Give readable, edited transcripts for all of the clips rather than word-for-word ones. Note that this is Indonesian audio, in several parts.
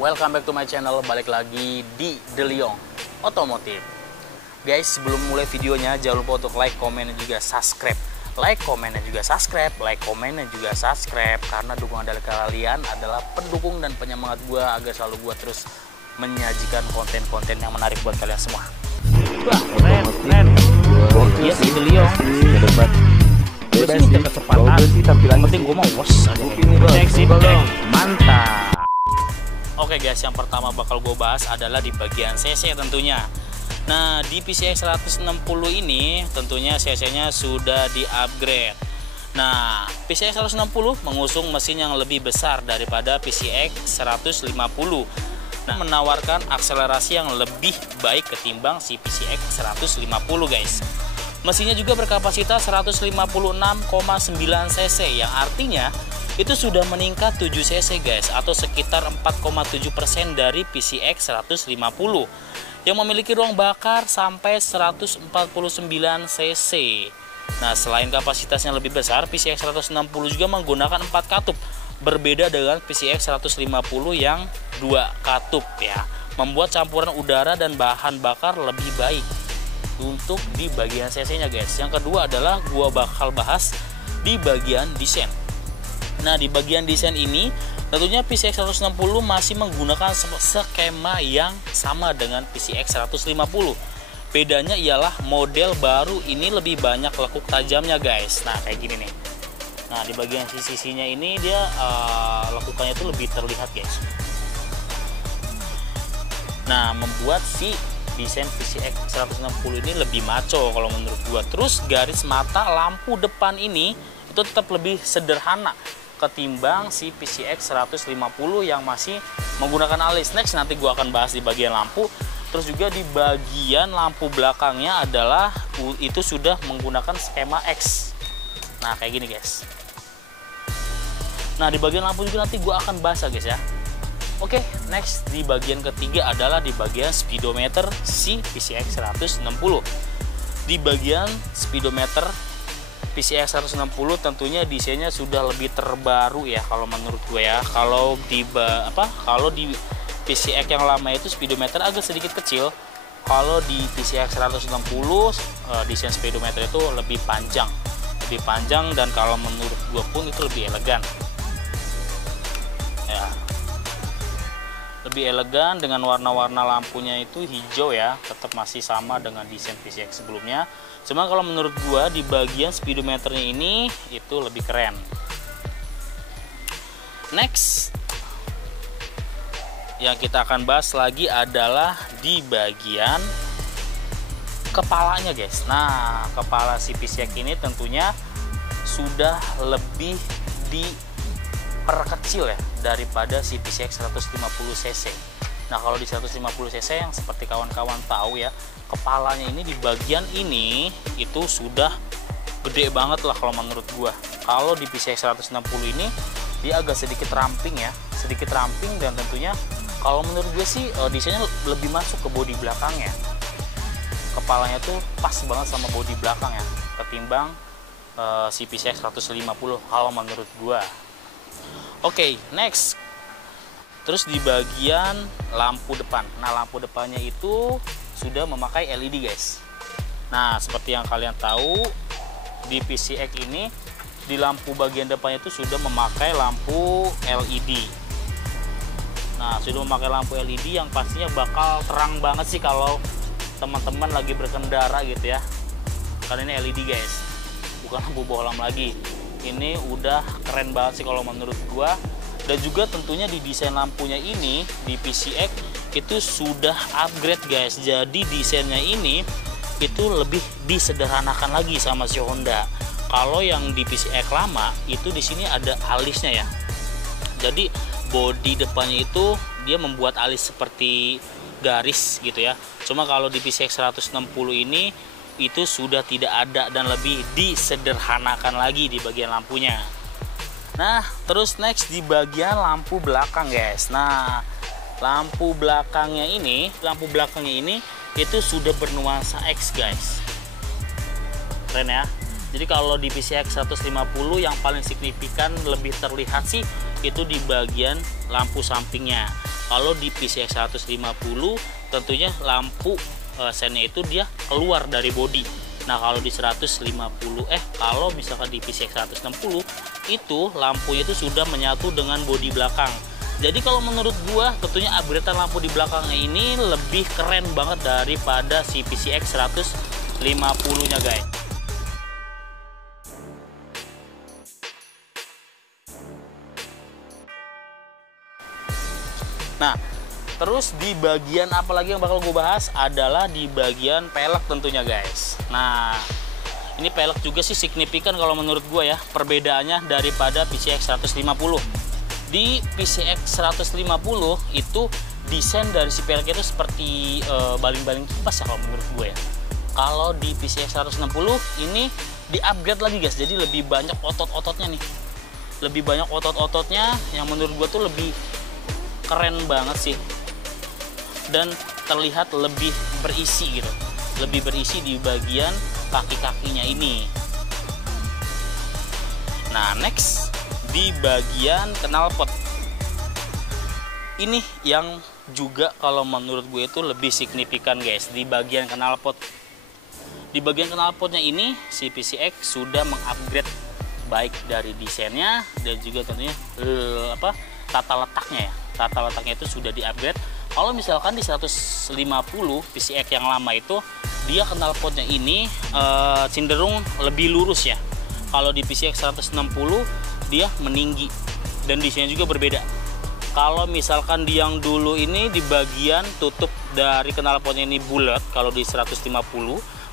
Welcome back to my channel, balik lagi di De Leong Otomotif. Guys, sebelum mulai videonya jangan lupa untuk like, komen, dan juga subscribe. Like, komen, dan juga subscribe. Like, komen, dan juga subscribe. Karena dukungan dari kalian adalah pendukung dan penyemangat gue agar selalu gue terus menyajikan konten-konten yang menarik buat kalian semua. Wah, keren. Iya sih, De Leong. Terus ini kecepatan. Yang penting gue mau bos aja. Cek, mantap. Oke guys, yang pertama bakal gue bahas adalah di bagian CC tentunya. Nah, di PCX 160 ini tentunya CC-nya sudah di-upgrade. Nah, PCX 160 mengusung mesin yang lebih besar daripada PCX 150. Nah, menawarkan akselerasi yang lebih baik ketimbang si PCX 150 guys. Mesinnya juga berkapasitas 156,9 cc yang artinya itu sudah meningkat 7 cc guys, atau sekitar 4,7% dari PCX 150 yang memiliki ruang bakar sampai 149 cc. Nah, selain kapasitasnya lebih besar, PCX 160 juga menggunakan 4 katup, berbeda dengan PCX 150 yang 2 katup ya, membuat campuran udara dan bahan bakar lebih baik untuk di bagian cc nya guys. Yang kedua adalah gua bakal bahas di bagian desain. Nah, di bagian desain ini tentunya PCX 160 masih menggunakan skema yang sama dengan PCX 150. Bedanya ialah model baru ini lebih banyak lekuk tajamnya guys. Nah, kayak gini nih. Nah, di bagian sisi-sisinya ini dia lekukannya itu lebih terlihat guys. Nah, membuat si desain PCX 160 ini lebih maco kalau menurut gua. Terus garis mata lampu depan ini itu tetap lebih sederhana ketimbang si PCX 150 yang masih menggunakan alis. Next nanti gua akan bahas di bagian lampu. Terus juga di bagian lampu belakangnya adalah itu sudah menggunakan skema X. Nah, kayak gini guys. Nah, di bagian lampu juga nanti gua akan bahas ya guys ya. Oke, next di bagian ketiga adalah di bagian speedometer si PCX 160. Di bagian speedometer PCX 160 tentunya desainnya sudah lebih terbaru ya kalau menurut gue ya. Kalau di PCX yang lama itu speedometer agak sedikit kecil. Kalau di PCX 160 desain speedometer itu lebih panjang dan kalau menurut gue pun itu lebih elegan. Ya. Lebih elegan dengan warna-warna lampunya itu hijau ya, tetap masih sama dengan desain PCX sebelumnya. Cuma kalau menurut gua di bagian speedometernya ini itu lebih keren. Next yang kita akan bahas lagi adalah di bagian kepalanya guys. Nah, kepala si PCX ini tentunya sudah lebih diperkecil ya daripada si PCX 150 cc. Nah, kalau di 150 cc yang seperti kawan-kawan tahu ya, kepalanya ini di bagian ini itu sudah gede banget lah kalau menurut gua. Kalau di PCX 160 ini dia agak sedikit ramping ya, dan tentunya kalau menurut gue sih desainnya lebih masuk ke bodi belakangnya. Kepalanya tuh pas banget sama bodi belakang ya, ketimbang si PCX 150 kalau menurut gua. Oke, next. Terus di bagian lampu depan. Nah, lampu depannya itu sudah memakai LED guys. Nah, seperti yang kalian tahu di PCX ini di lampu bagian depannya itu sudah memakai lampu LED. Nah, sudah memakai lampu LED yang pastinya bakal terang banget sih kalau teman-teman lagi berkendara gitu ya. Karena ini LED guys, bukan lampu bohlam lagi. Ini udah keren banget sih kalau menurut gua. Dan juga tentunya di desain lampunya ini di PCX itu sudah upgrade guys. Jadi desainnya ini itu lebih disederhanakan lagi sama si Honda. Kalau yang di PCX lama itu di sini ada alisnya ya. Jadi bodi depannya itu dia membuat alis seperti garis gitu ya. Cuma kalau di PCX 160 ini itu sudah tidak ada dan lebih disederhanakan lagi di bagian lampunya. Nah, terus next di bagian lampu belakang guys. Nah, lampu belakangnya ini itu sudah bernuansa X guys. Keren ya. Jadi kalau di PCX 150 yang paling signifikan lebih terlihat sih itu di bagian lampu sampingnya. Kalau di PCX 150 tentunya lampu sennya itu dia keluar dari bodi. Nah kalau di 150 kalau misalkan di PCX 160 itu lampunya itu sudah menyatu dengan bodi belakang. Jadi kalau menurut gua tentunya upgradean lampu di belakangnya ini lebih keren banget daripada si PCX 150 nya guys. Nah, terus di bagian apa lagi yang bakal gue bahas adalah di bagian pelek tentunya guys. Nah, ini pelek juga sih signifikan kalau menurut gue ya, perbedaannya daripada PCX 150. Di PCX 150 itu desain dari si pelek itu seperti baling-baling kipas ya kalau menurut gue ya. Kalau di PCX 160 ini di-upgrade lagi guys, jadi lebih banyak otot-ototnya nih. Lebih banyak otot-ototnya yang menurut gue tuh lebih keren banget sih, dan terlihat lebih berisi gitu, lebih berisi di bagian kaki-kakinya ini. Nah next di bagian knalpot ini yang juga kalau menurut gue itu lebih signifikan guys. Di bagian knalpot, di bagian knalpotnya ini si PCX sudah mengupgrade baik dari desainnya dan juga tentunya tata letaknya ya. Tata letaknya itu sudah di-upgrade. Kalau misalkan di 150 PCX yang lama itu dia knalpotnya ini cenderung lebih lurus ya. Kalau di PCX 160 dia meninggi dan desainnya juga berbeda. Kalau misalkan di yang dulu ini di bagian tutup dari knalpotnya ini bulat kalau di 150.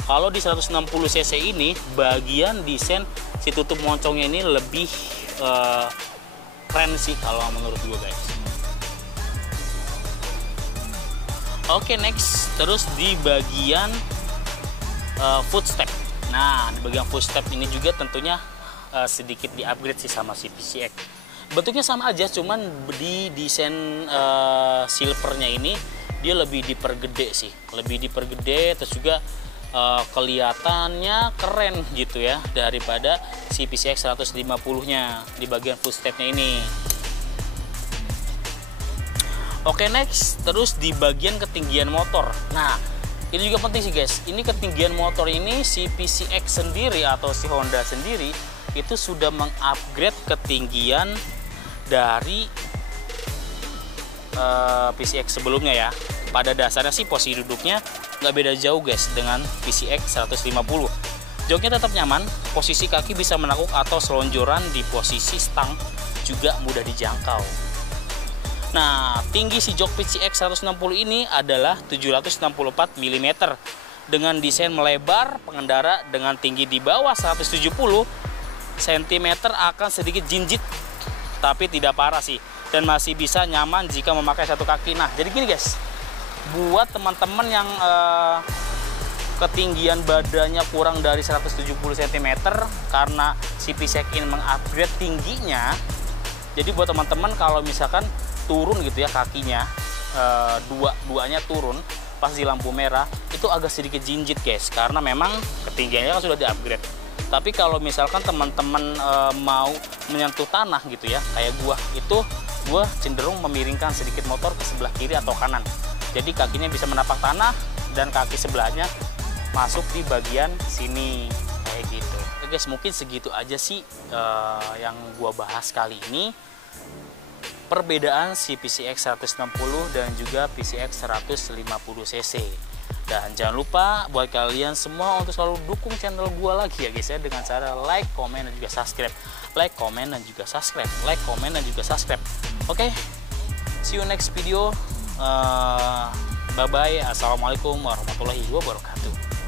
Kalau di 160 cc ini bagian desain si tutup moncongnya ini lebih keren sih kalau menurut gue guys. Oke next, terus di bagian footstep. Nah di bagian footstep ini juga tentunya sedikit di-upgrade sih sama si PCX. Bentuknya sama aja, cuman di desain silvernya ini dia lebih dipergede sih, lebih dipergede, terus juga kelihatannya keren gitu ya daripada si PCX 150 nya di bagian footstepnya ini. Oke next, terus di bagian ketinggian motor. Nah ini juga penting sih guys, ini ketinggian motor ini si PCX sendiri atau si Honda sendiri itu sudah mengupgrade ketinggian dari PCX sebelumnya ya. Pada dasarnya sih posisi duduknya nggak beda jauh guys dengan PCX 150. Joknya tetap nyaman, posisi kaki bisa menakuk atau selonjoran di posisi stang juga mudah dijangkau. Nah, tinggi si jok PCX 160 ini adalah 764 mm dengan desain melebar. Pengendara dengan tinggi di bawah 170 cm akan sedikit jinjit, tapi tidak parah sih, dan masih bisa nyaman jika memakai satu kaki. Nah, jadi gini guys, buat teman-teman yang ketinggian badannya kurang dari 170 cm karena si PCX ini mengupgrade tingginya. Jadi buat teman-teman kalau misalkan turun gitu ya kakinya, duanya turun pas di lampu merah itu agak sedikit jinjit guys, karena memang ketinggiannya kan sudah di-upgrade. Tapi kalau misalkan teman-teman mau menyentuh tanah gitu ya kayak gua cenderung memiringkan sedikit motor ke sebelah kiri atau kanan, jadi kakinya bisa menapak tanah dan kaki sebelahnya masuk di bagian sini kayak gitu. Oke guys, mungkin segitu aja sih yang gua bahas kali ini, perbedaan si PCX 160 dan juga PCX 150 cc. Dan jangan lupa buat kalian semua untuk selalu dukung channel gua lagi ya guys ya, dengan cara like, komen, dan juga subscribe. Like, komen, dan juga subscribe. Like, komen, dan juga subscribe. Oke, see you next video. Bye bye. Assalamualaikum warahmatullahi wabarakatuh.